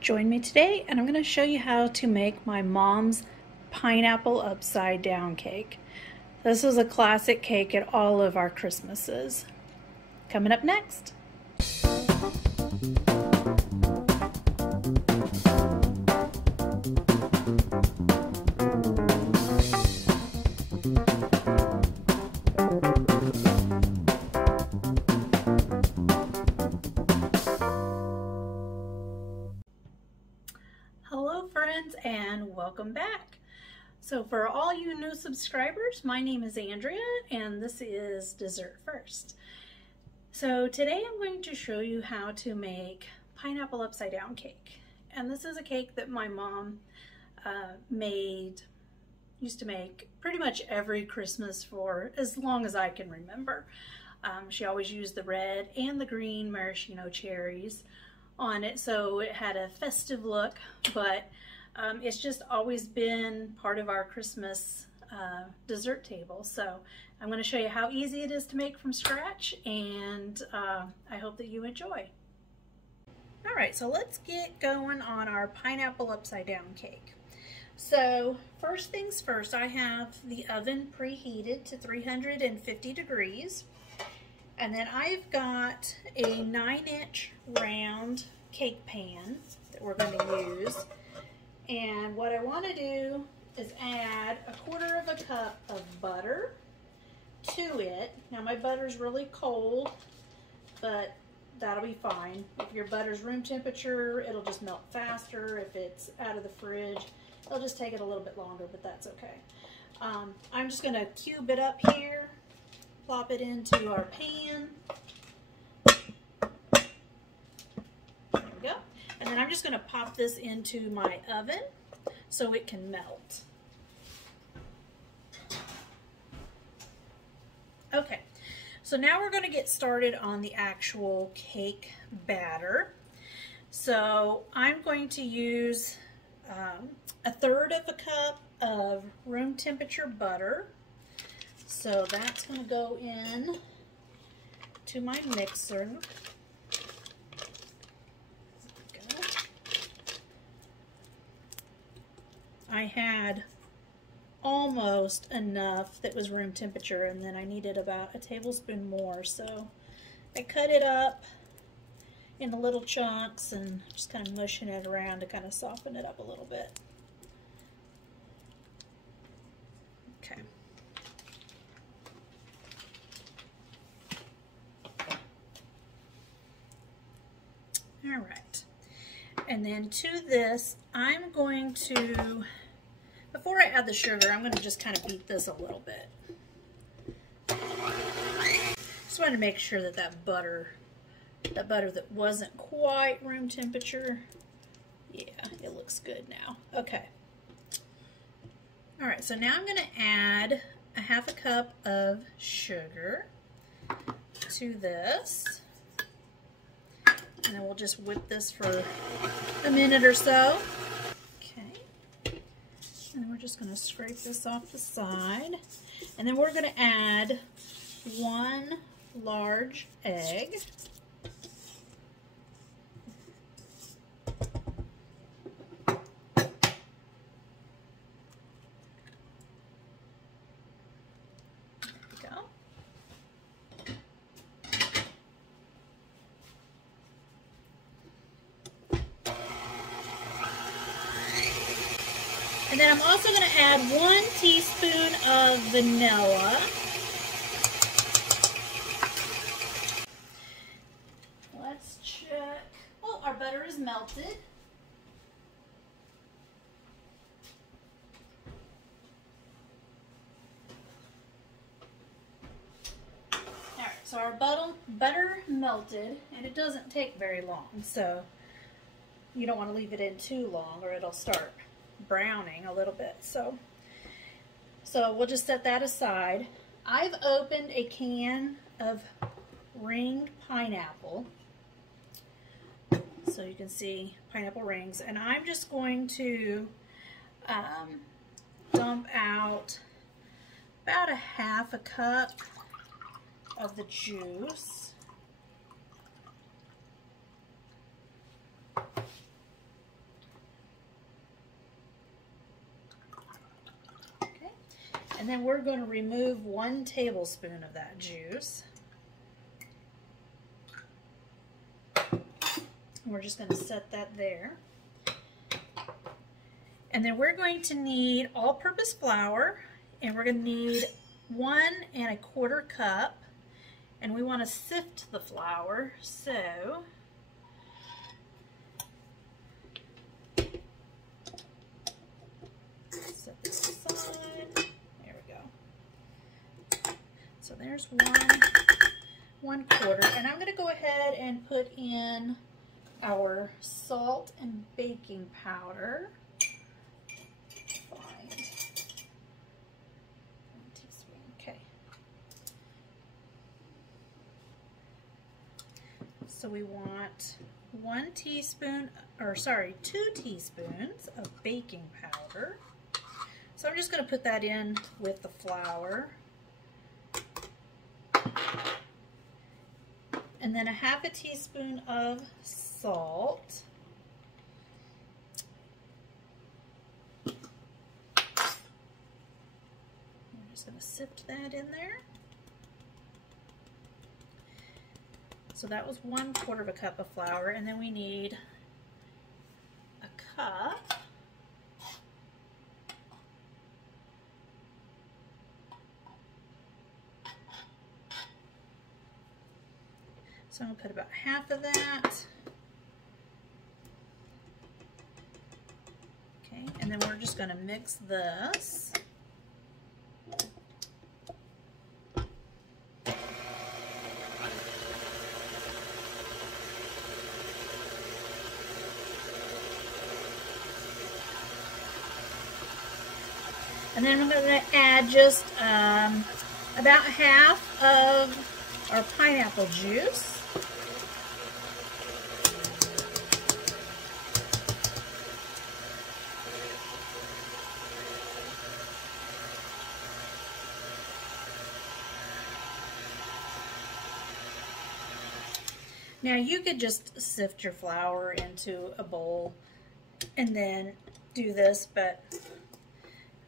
Join me today and I'm going to show you how to make my mom's pineapple upside down cake. This is a classic cake at all of our Christmases. Coming up next. Hello friends and welcome back. So for all you new subscribers, my name is Andrea and this is Dessert First. So today I'm going to show you how to make pineapple upside down cake. And this is a cake that my mom used to make pretty much every Christmas for as long as I can remember. She always used the red and the green maraschino cherries on it, so it had a festive look, but it's just always been part of our Christmas dessert table. So I'm going to show you how easy it is to make from scratch, and I hope that you enjoy. Alright, so let's get going on our pineapple upside down cake. So first things first, I have the oven preheated to 350 degrees. And then I've got a 9-inch round cake pan that we're going to use. And what I want to do is add 1/4 of a cup of butter to it. Now my butter's really cold, but that'll be fine. If your butter's room temperature, it'll just melt faster. If it's out of the fridge, it'll just take it a little bit longer, but that's okay. I'm just going to cube it up here. Plop it into our pan. There we go. And then I'm just going to pop this into my oven so it can melt. Okay, so now we're going to get started on the actual cake batter. So I'm going to use 1/3 of a cup of room temperature butter. So that's going to go in to my mixer. There we go. I had almost enough that was room temperature, and then I needed about a tablespoon more. So I cut it up in little chunks and just kind of mushing it around to kind of soften it up a little bit. Okay. All right, and then to this, I'm going to, before I add the sugar, I'm going to just kind of beat this a little bit. Just wanted to make sure that that butter that wasn't quite room temperature, yeah, it looks good now. Okay. All right, so now I'm going to add 1/2 cup of sugar to this. And then we'll just whip this for a minute or so. Okay. And then we're just going to scrape this off the side. And then we're going to add 1 large egg. And then I'm also going to add 1 teaspoon of vanilla. Let's check. Oh, our butter is melted. Alright, so our butter melted, and it doesn't take very long, so you don't want to leave it in too long or it'll start browning a little bit. So we'll just set that aside. I've opened a can of ringed pineapple, so you can see pineapple rings, and I'm just going to dump out about 1/2 cup of the juice. And then we're going to remove 1 tablespoon of that juice. We're just going to set that there. And then we're going to need all-purpose flour, and we're going to need 1 1/4 cup. And we want to sift the flour, so set this aside. There we go. So there's 1 1/4, and I'm going to go ahead and put in our salt and baking powder. Find 1 teaspoon. Okay. So we want 2 teaspoons of baking powder. So I'm just going to put that in with the flour. And then 1/2 teaspoon of salt. I'm just going to sift that in there. So that was 1/4 cup of flour, and then we need a cup so I'm going to put about half of that. Okay, and then we're just going to mix this. And then I'm going to add just about half of our pineapple juice. Now you could just sift your flour into a bowl and then do this, but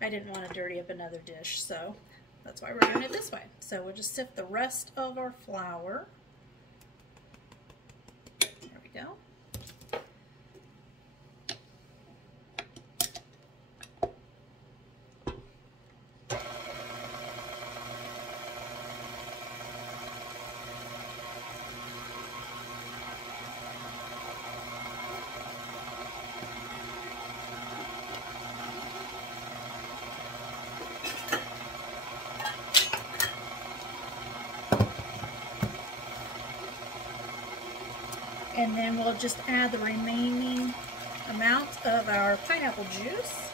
I didn't want to dirty up another dish, so that's why we're doing it this way. So we'll just sift the rest of our flour. There we go. And then we'll just add the remaining amount of our pineapple juice.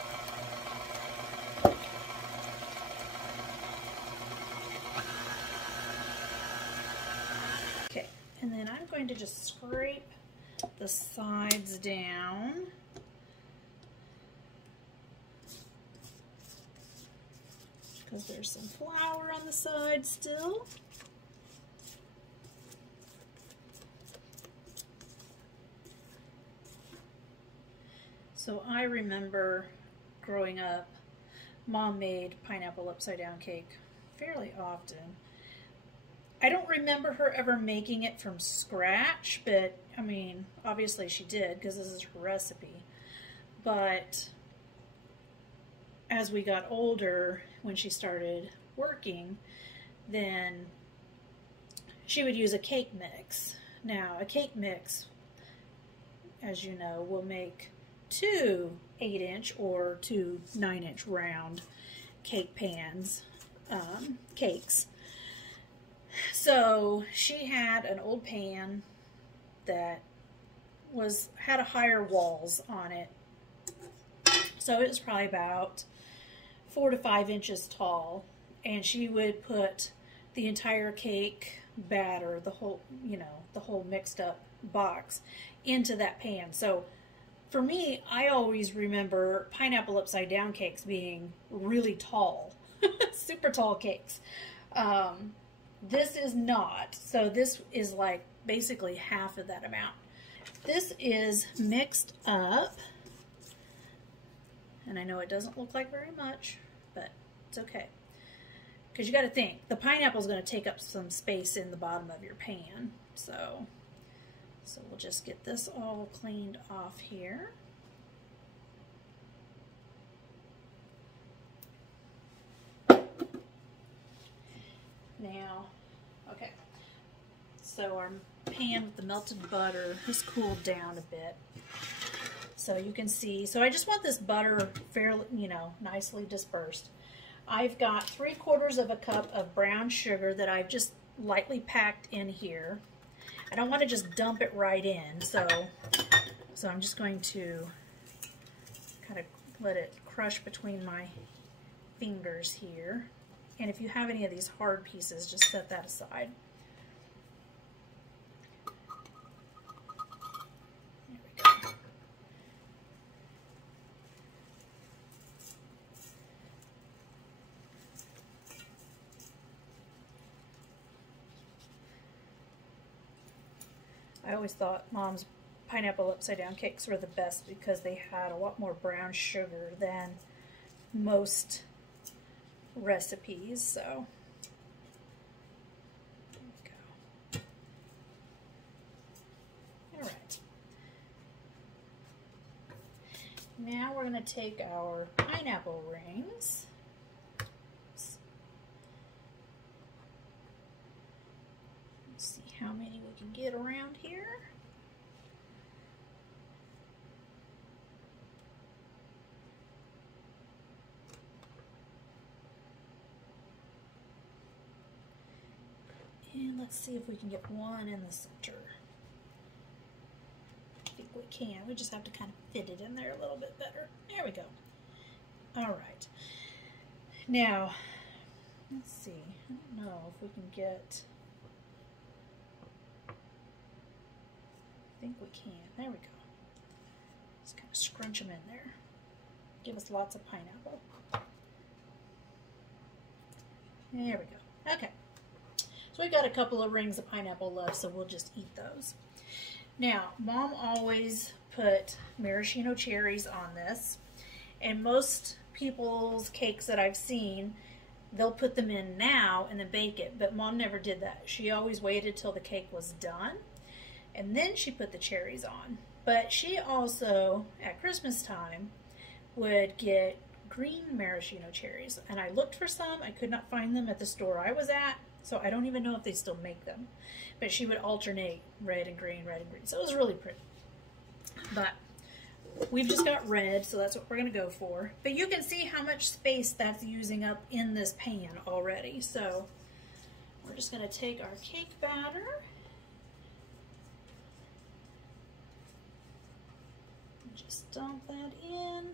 Okay, and then I'm going to just scrape the sides down. Because there's some flour on the side still. So I remember growing up, Mom made pineapple upside down cake fairly often. I don't remember her ever making it from scratch, but I mean, obviously she did because this is her recipe. But as we got older, when she started working, then she would use a cake mix. Now, a cake mix, as you know, will make 2 8-inch or 2 9-inch round cake pans, cakes. So she had an old pan that had a higher walls on it. So it was probably about 4 to 5 inches tall, and she would put the entire cake batter, the whole mixed up box, into that pan. So for me, I always remember pineapple upside down cakes being really tall, super tall cakes. This is not, so this is like basically half of that amount. This is mixed up, and I know it doesn't look like very much, but it's okay. because you got to think, the pineapple is going to take up some space in the bottom of your pan. So we'll just get this all cleaned off here. Now, okay, so our pan with the melted butter has cooled down a bit. So you can see, so I just want this butter fairly, nicely dispersed. I've got 3/4 of a cup of brown sugar that I've just lightly packed in here. I don't want to just dump it right in, so I'm just going to kind of let it crush between my fingers here. And if you have any of these hard pieces, just set that aside. There we go. I always thought Mom's pineapple upside down cakes were the best because they had a lot more brown sugar than most recipes. So there we go. All right. Now we're going to take our pineapple rings. Let's see how many we can get around here. And let's see if we can get one in the center. I think we can. We just have to kind of fit it in there a little bit better. There we go. All right. Now, let's see. I don't know if we can get... I think we can. There we go. Just kind of scrunch them in there. Give us lots of pineapple. There we go. Okay. So we got a couple of rings of pineapple left, so we'll just eat those. Now, Mom always put maraschino cherries on this, and most people's cakes that I've seen, they'll put them in now and then bake it, but Mom never did that. She always waited till the cake was done, and then she put the cherries on. But she also, at Christmas time, would get green maraschino cherries, and I looked for some. I could not find them at the store I was at, so I don't even know if they still make them. But she would alternate red and green, red and green. So it was really pretty. But we've just got red, so that's what we're going to go for. But you can see how much space that's using up in this pan already. So we're just going to take our cake batter. And just dump that in.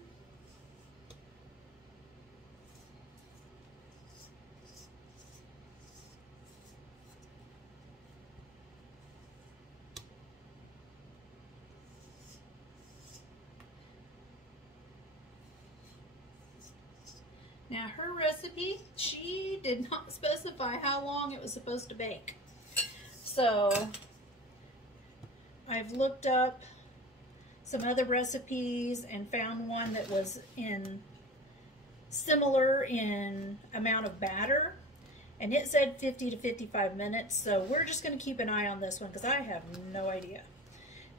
Now her recipe, she did not specify how long it was supposed to bake. So I've looked up some other recipes and found one that was similar in amount of batter, and it said 50 to 55 minutes. So we're just going to keep an eye on this one because I have no idea.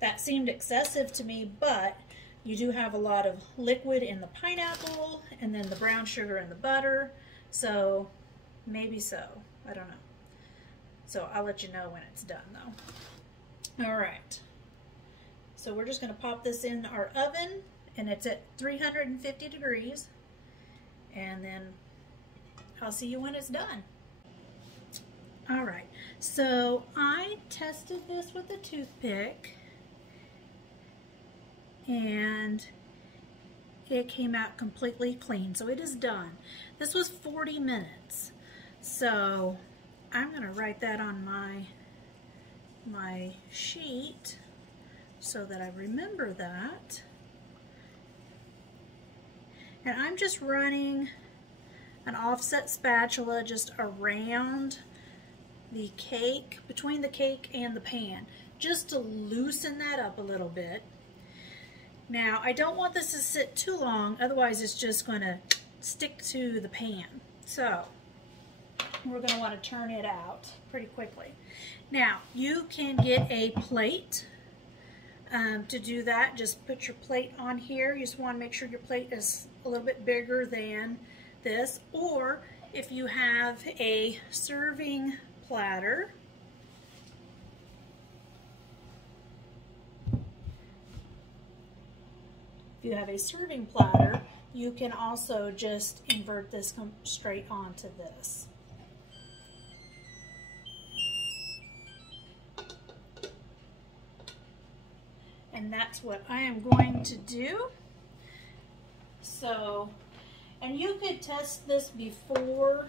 That seemed excessive to me, but you do have a lot of liquid in the pineapple and then the brown sugar and the butter. So maybe so. I don't know. So I'll let you know when it's done though. All right. So we're just going to pop this in our oven, and it's at 350 degrees. And then I'll see you when it's done. All right. So I tested this with a toothpick, and it came out completely clean. So it is done. This was 40 minutes. So I'm going to write that on my sheet so that I remember that. And I'm just running an offset spatula just around the cake, between the cake and the pan, just to loosen that up a little bit. Now, I don't want this to sit too long, otherwise it's just going to stick to the pan. So, I'm we're going to want to turn it out pretty quickly. Now, you can get a plate to do that. Just put your plate on here. You just want to make sure your plate is a little bit bigger than this. Or if you have a serving platter, you can also just invert this straight onto this. And that's what I am going to do. So, and you could test this before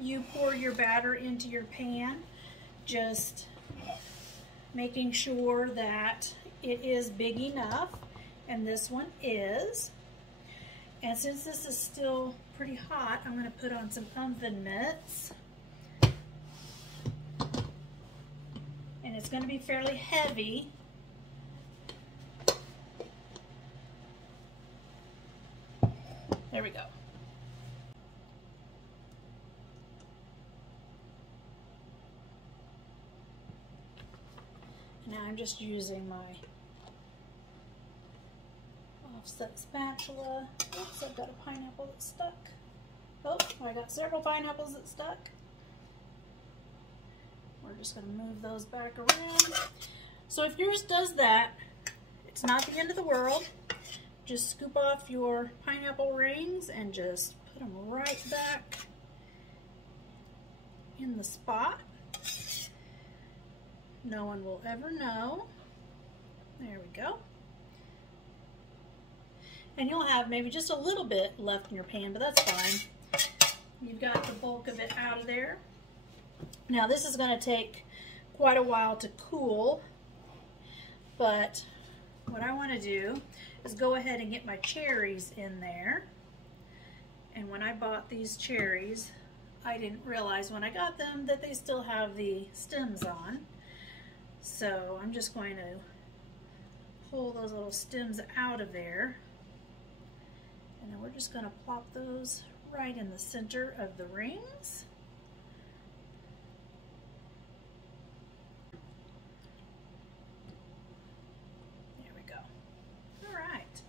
you pour your batter into your pan, just making sure that it is big enough, and this one is. And since this is still pretty hot, I'm going to put on some oven mitts. And it's going to be fairly heavy. There we go. Now I'm just using my offset spatula. Oops, I've got a pineapple that's stuck. Oh, I got several pineapples that stuck. We're just going to move those back around. So if yours does that, it's not the end of the world. Just scoop off your pineapple rings and just put them right back in the spot. No one will ever know. There we go. And you'll have maybe just a little bit left in your pan, but that's fine. You've got the bulk of it out of there. Now this is going to take quite a while to cool, but what I want to do is go ahead and get my cherries in there. And when I bought these cherries, I didn't realize when I got them that they still have the stems on. So I'm just going to pull those little stems out of there. And then we're just going to plop those right in the center of the rings. There we go. All right.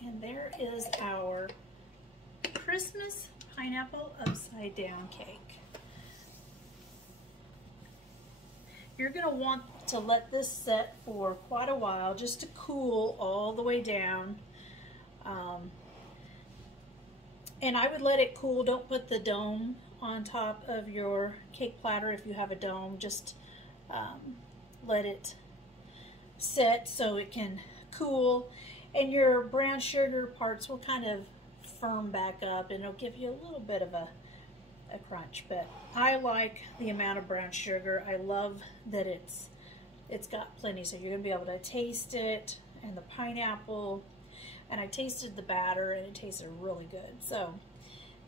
And there is our Christmas pineapple upside down cake. You're going to want to let this set for quite a while just to cool all the way down. And I would let it cool. Don't put the dome on top of your cake platter if you have a dome. Just let it set so it can cool. And your brown sugar parts will kind of firm back up and it'll give you a little bit of a crunch, but I like the amount of brown sugar. I love that it's got plenty, so you're gonna be able to taste it and the pineapple, and I tasted the batter and it tasted really good. So,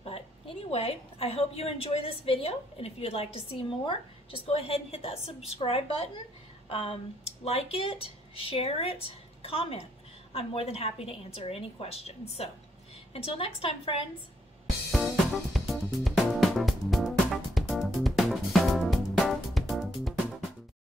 but anyway, I hope you enjoy this video, and if you'd like to see more, just go ahead and hit that subscribe button, like it, share it, comment. I'm more than happy to answer any questions. So until next time, friends.